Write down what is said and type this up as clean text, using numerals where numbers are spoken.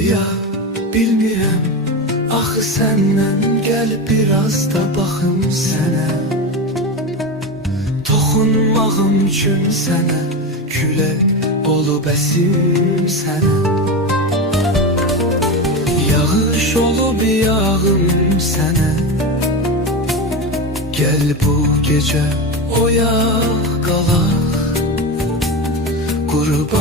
doya bilmirəm. Axı səndən gəl biraz da baxım sənə. Toxunmağım üçün sənə, külək olub əsim sənə. Yağış olub yağım sənə. Gəl bu gecə oyaq qalaq. Qurban